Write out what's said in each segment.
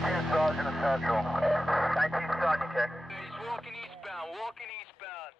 19 Sergeant of Central. 19 Sergeant, check. He's walking eastbound, walking eastbound.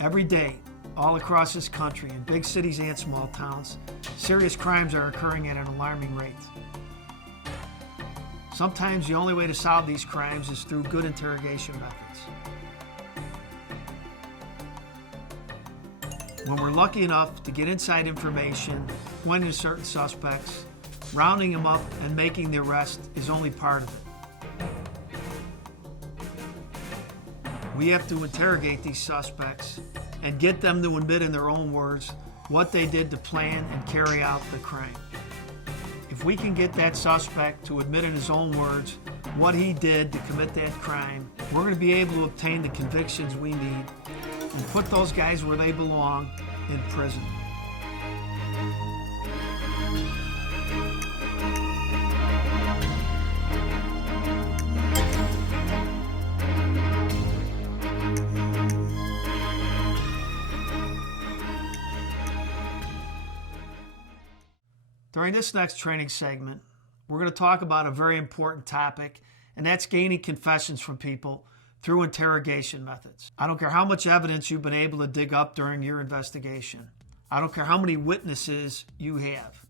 Every day, all across this country, in big cities and small towns, serious crimes are occurring at an alarming rate. Sometimes the only way to solve these crimes is through good interrogation methods. When we're lucky enough to get inside information pointing to certain suspects, rounding them up and making the arrest is only part of it. We have to interrogate these suspects and get them to admit in their own words what they did to plan and carry out the crime. If we can get that suspect to admit in his own words what he did to commit that crime, we're going to be able to obtain the convictions we need and put those guys where they belong, in prison. During this next training segment, we're going to talk about a very important topic, and that's gaining confessions from people through interrogation methods. I don't care how much evidence you've been able to dig up during your investigation. I don't care how many witnesses you have.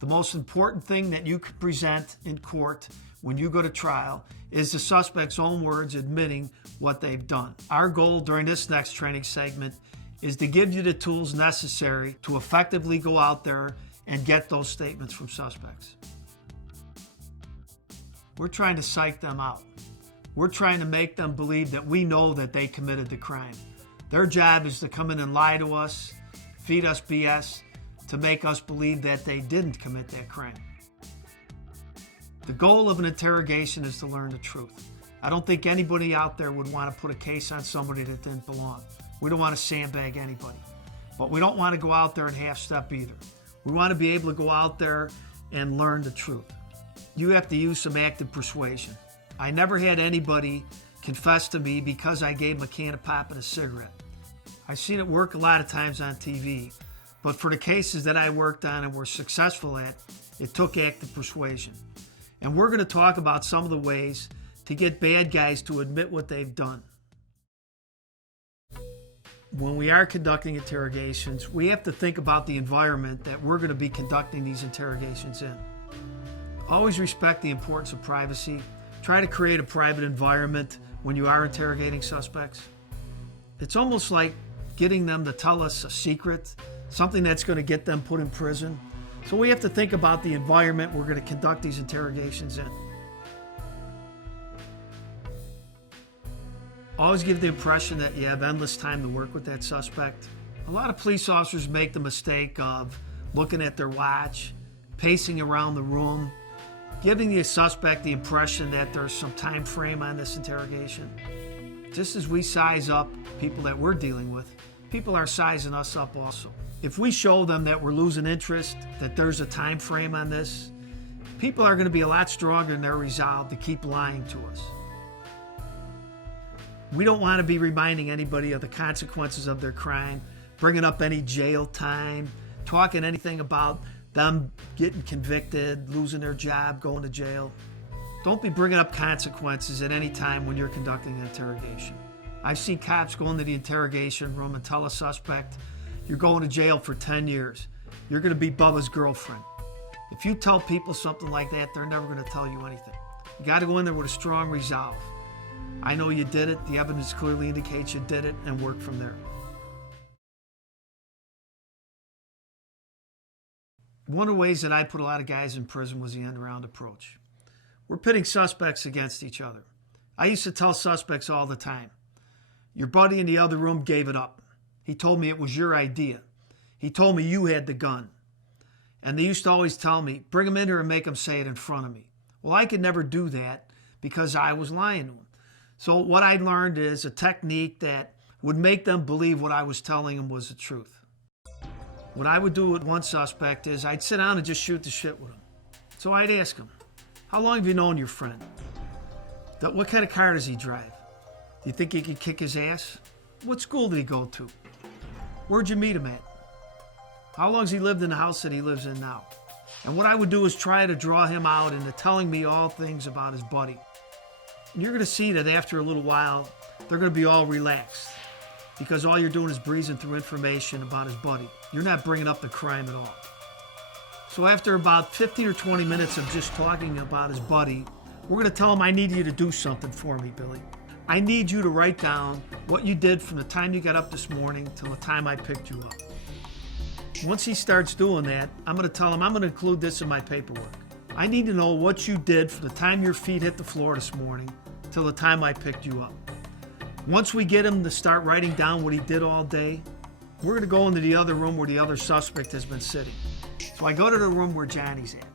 The most important thing that you can present in court when you go to trial is the suspect's own words admitting what they've done. Our goal during this next training segment is to give you the tools necessary to effectively go out there and get those statements from suspects. We're trying to psych them out. We're trying to make them believe that we know that they committed the crime. Their job is to come in and lie to us, feed us BS, to make us believe that they didn't commit that crime. The goal of an interrogation is to learn the truth. I don't think anybody out there would want to put a case on somebody that didn't belong. We don't want to sandbag anybody. But we don't want to go out there and half-step either. We want to be able to go out there and learn the truth. You have to use some active persuasion. I never had anybody confess to me because I gave them a can of pop and a cigarette. I've seen it work a lot of times on TV, but for the cases that I worked on and were successful at, it took active persuasion. And we're going to talk about some of the ways to get bad guys to admit what they've done. When we are conducting interrogations, we have to think about the environment that we're going to be conducting these interrogations in. Always respect the importance of privacy. Try to create a private environment when you are interrogating suspects. It's almost like getting them to tell us a secret, something that's going to get them put in prison. So we have to think about the environment we're going to conduct these interrogations in. Always give the impression that you have endless time to work with that suspect. A lot of police officers make the mistake of looking at their watch, pacing around the room, giving the suspect the impression that there's some time frame on this interrogation. Just as we size up people that we're dealing with, people are sizing us up also. If we show them that we're losing interest, that there's a time frame on this, people are going to be a lot stronger in their resolve to keep lying to us. We don't want to be reminding anybody of the consequences of their crime, bringing up any jail time, talking anything about them getting convicted, losing their job, going to jail. Don't be bringing up consequences at any time when you're conducting an interrogation. I've seen cops go into the interrogation room and tell a suspect, you're going to jail for 10 years. You're going to be Bubba's girlfriend. If you tell people something like that, they're never going to tell you anything. You got to go in there with a strong resolve. I know you did it. The evidence clearly indicates you did it, and work from there. One of the ways that I put a lot of guys in prison was the end-around approach. We're pitting suspects against each other. I used to tell suspects all the time, your buddy in the other room gave it up. He told me it was your idea. He told me you had the gun. And they used to always tell me, bring him in here and make him say it in front of me. Well, I could never do that because I was lying to him. So what I learned is a technique that would make them believe what I was telling them was the truth. What I would do with one suspect is I'd sit down and just shoot the shit with him. So I'd ask him, how long have you known your friend? What kind of car does he drive? Do you think he could kick his ass? What school did he go to? Where'd you meet him at? How long's he lived in the house that he lives in now? And what I would do is try to draw him out into telling me all things about his buddy. And you're going to see that after a little while, they're going to be all relaxed because all you're doing is breezing through information about his buddy. You're not bringing up the crime at all. So after about 15 or 20 minutes of just talking about his buddy, we're going to tell him, I need you to do something for me, Billy. I need you to write down what you did from the time you got up this morning till the time I picked you up. Once he starts doing that, I'm going to tell him, I'm going to include this in my paperwork. I need to know what you did from the time your feet hit the floor this morning till the time I picked you up. Once we get him to start writing down what he did all day, we're going to go into the other room where the other suspect has been sitting. So I go to the room where Johnny's at.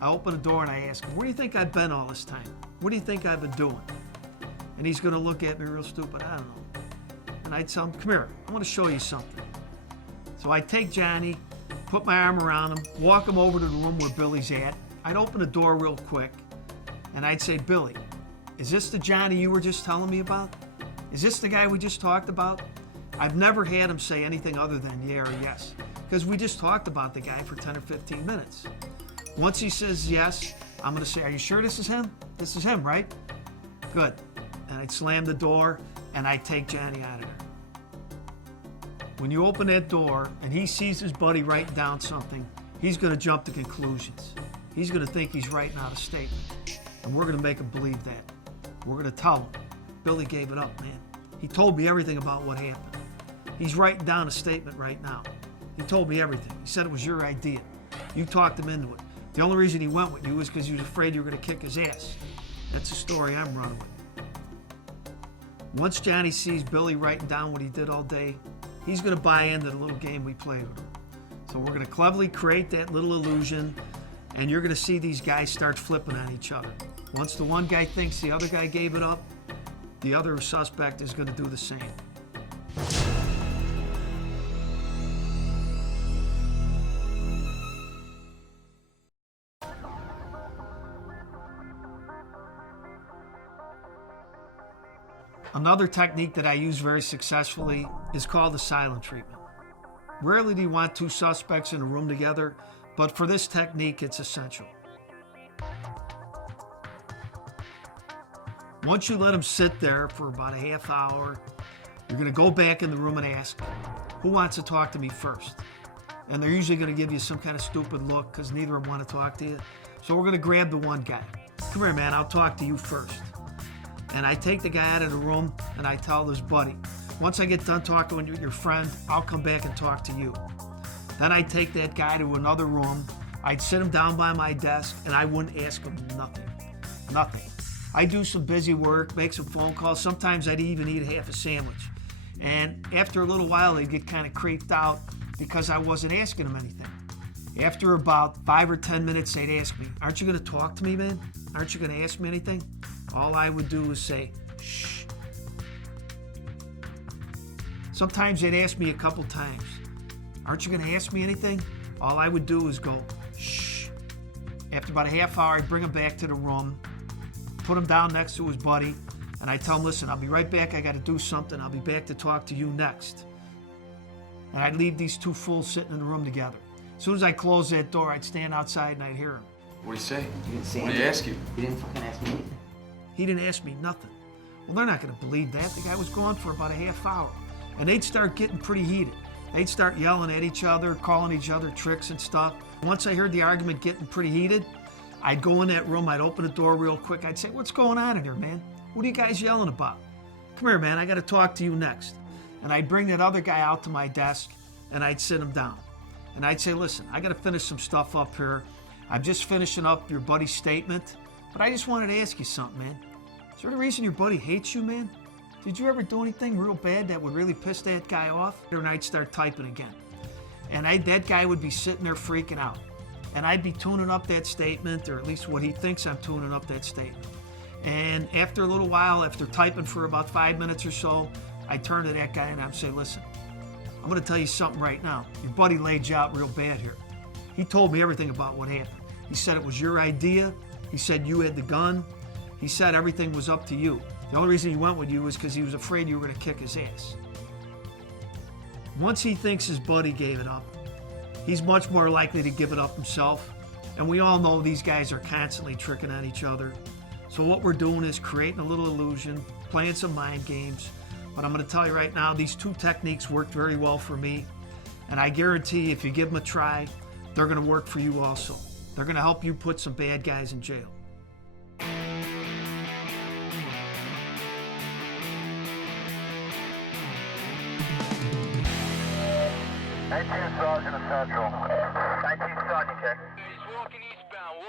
I open the door and I ask him, where do you think I've been all this time? What do you think I've been doing? And he's going to look at me real stupid, I don't know. And I'd tell him, come here, I want to show you something. So I take Johnny, put my arm around him, walk him over to the room where Billy's at. I'd open the door real quick, and I'd say, Billy, is this the Johnny you were just telling me about? Is this the guy we just talked about? I've never had him say anything other than yeah or yes, because we just talked about the guy for 10 or 15 minutes. Once he says yes, I'm going to say, are you sure this is him? This is him, right? Good. And I'd slam the door, and I'd take Johnny out of there. When you open that door and he sees his buddy writing down something, he's going to jump to conclusions. He's going to think he's writing out a statement. And we're going to make him believe that. We're going to tell him, Billy gave it up, man. He told me everything about what happened. He's writing down a statement right now. He told me everything. He said it was your idea. You talked him into it. The only reason he went with you is because he was afraid you were going to kick his ass. That's the story I'm running with. Once Johnny sees Billy writing down what he did all day, he's going to buy into the little game we played with him. So we're going to cleverly create that little illusion, and you're going to see these guys start flipping on each other. Once the one guy thinks the other guy gave it up, the other suspect is going to do the same. Another technique that I use very successfully is called the silent treatment. Rarely do you want two suspects in a room together, but for this technique, it's essential. Once you let them sit there for about a half hour, you're going to go back in the room and ask, who wants to talk to me first? And they're usually going to give you some kind of stupid look because neither of them want to talk to you. So we're going to grab the one guy. Come here, man, I'll talk to you first. And I take the guy out of the room and I tell his buddy, once I get done talking with your friend, I'll come back and talk to you. Then I'd take that guy to another room. I'd sit him down by my desk and I wouldn't ask him nothing. Nothing. I'd do some busy work, make some phone calls. Sometimes I'd even eat half a sandwich. And after a little while, they'd get kind of creeped out because I wasn't asking them anything. After about 5 or 10 minutes, they'd ask me, aren't you going to talk to me, man? Aren't you going to ask me anything? All I would do is say, shh. Sometimes they'd ask me a couple times, aren't you going to ask me anything? All I would do is go, shh. After about a half hour, I'd bring him back to the room, put him down next to his buddy, and I'd tell him, listen, I'll be right back. I got to do something. I'll be back to talk to you next. And I'd leave these two fools sitting in the room together. As soon as I closed that door, I'd stand outside and I'd hear him. What did he say? He didn't say What did anything. he ask you? He didn't fucking ask me anything. He didn't ask me nothing. Well, they're not going to believe that. The guy was gone for about a half hour. And they'd start getting pretty heated. They'd start yelling at each other, calling each other tricks and stuff. Once I heard the argument getting pretty heated, I'd go in that room, I'd open the door real quick. I'd say, what's going on in here, man? What are you guys yelling about? Come here, man, I got to talk to you next. And I'd bring that other guy out to my desk, and I'd sit him down. and I'd say, listen, I got to finish some stuff up here. I'm just finishing up your buddy's statement, but I just wanted to ask you something, man. Is there any reason your buddy hates you, man? Did you ever do anything real bad that would really piss that guy off? And I'd start typing again. And that guy would be sitting there freaking out. And I'd be tuning up that statement, or at least what he thinks I'm tuning up that statement. And after a little while, after typing for about 5 minutes or so, I turn to that guy and I'd say, listen, I'm going to tell you something right now. Your buddy laid you out real bad here. He told me everything about what happened. He said it was your idea. He said you had the gun. He said everything was up to you. The only reason he went with you was because he was afraid you were going to kick his ass. Once he thinks his buddy gave it up, he's much more likely to give it up himself. And we all know these guys are constantly tricking on each other. So what we're doing is creating a little illusion, playing some mind games. But I'm going to tell you right now, these two techniques worked very well for me. And I guarantee if you give them a try, they're going to work for you also. They're going to help you put some bad guys in jail. 19 Sergeant of Central. 19 Sergeant, okay? He's walking eastbound,